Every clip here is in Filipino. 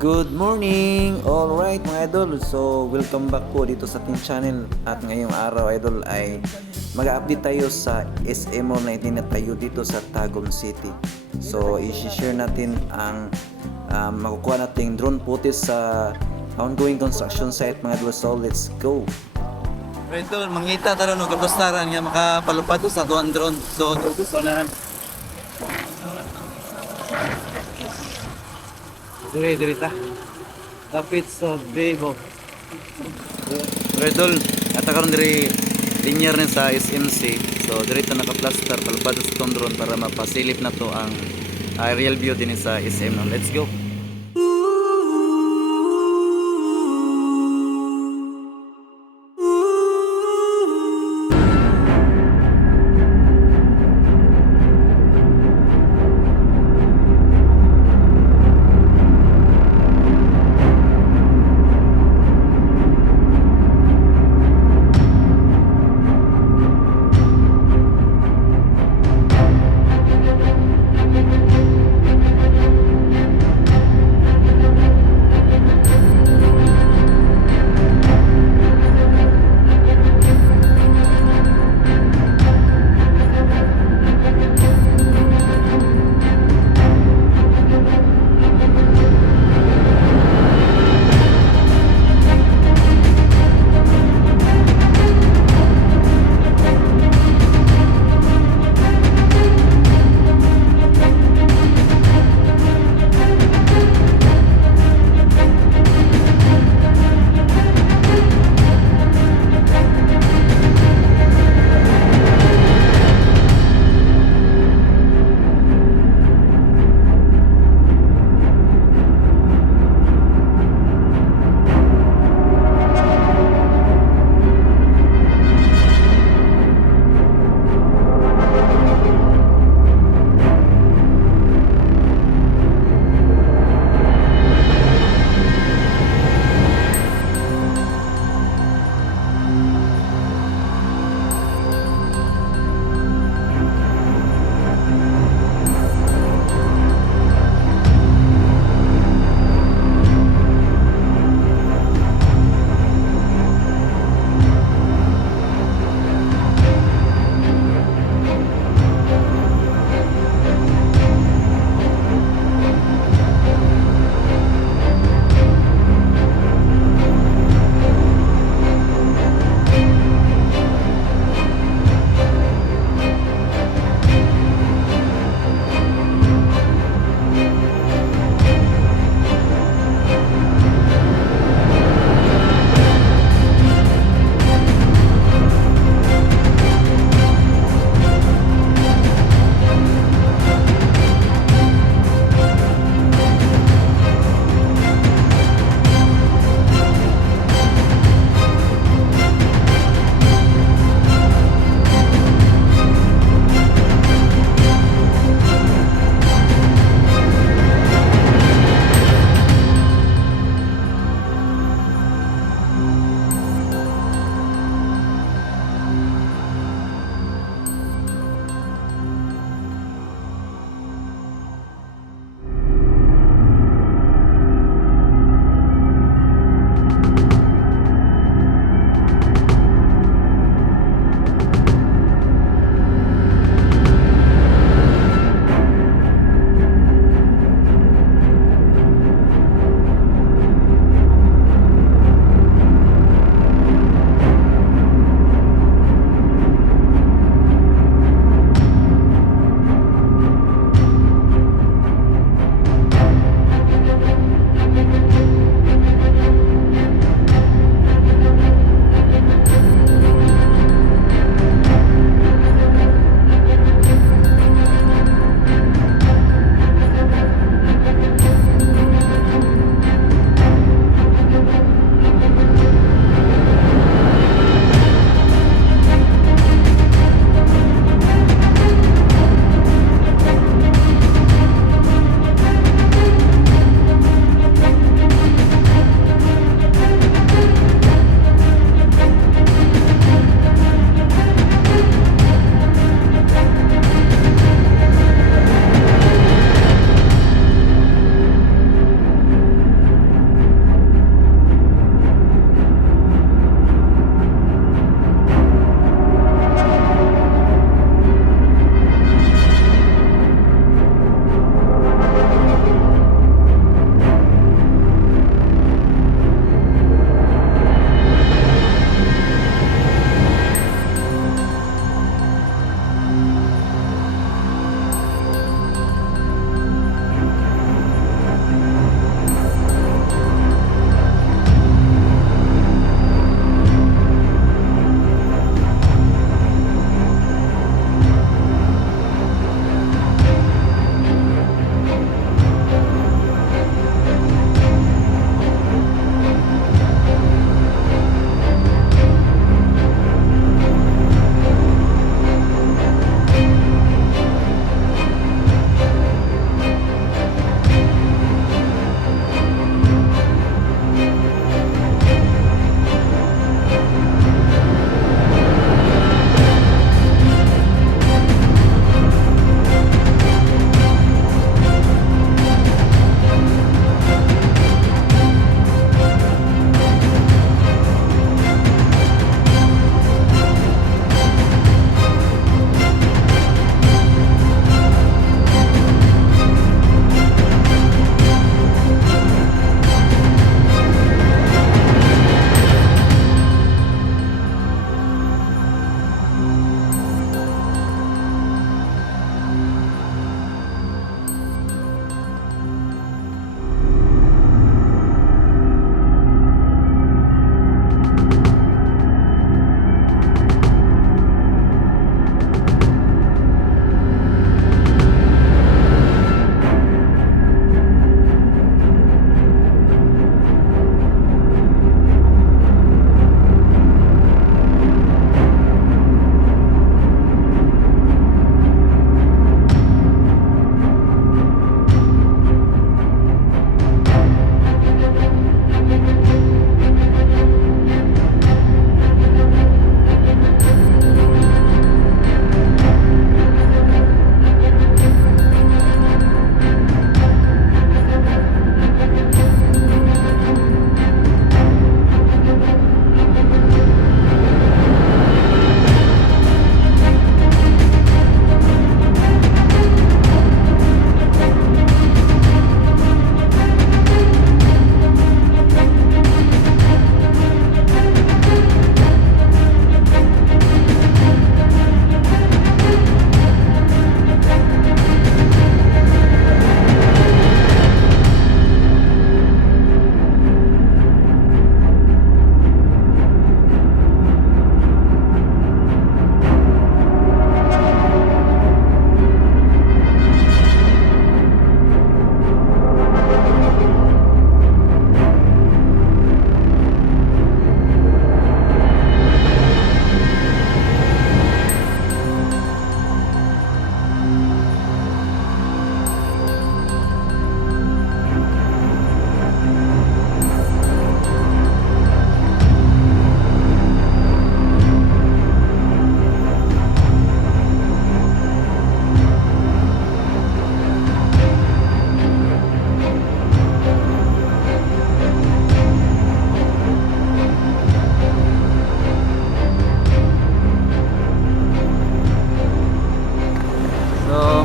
Good morning! Alright mga idol, so welcome back po dito sa ating channel. At ngayong araw idol ay mag-update tayo sa SM Mall na itinatayo dito sa Tagum City. So i-share natin ang makukuha nating drone footage sa ongoing construction site mga idol. So let's go! Idol, mangita taro no kabastaran nga makapalupad sa tuwan drone. So gusto na Dire ta. Lapit sa Bebo. Idol, ata karon diri linear ni sa SMC. So diri ta naka-plaster palupad sa tuwan drone para mapasilip na to ang aerial view din sa SM. Let's go.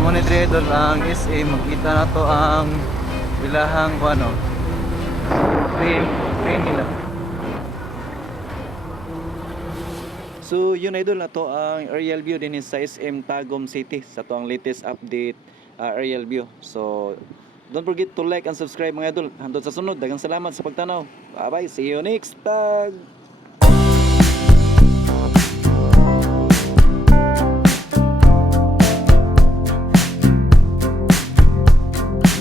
mo ni dre idol ang SM, makita na to ang bilahang ano train nila. So yun idol, na to ang aerial view din sa Sm Tagum City, sa to ang latest update aerial view. So don't forget to like and subscribe mga idol. Hangtod sa sunod, daghang salamat sa pagtanaw. Bye bye, see you next time.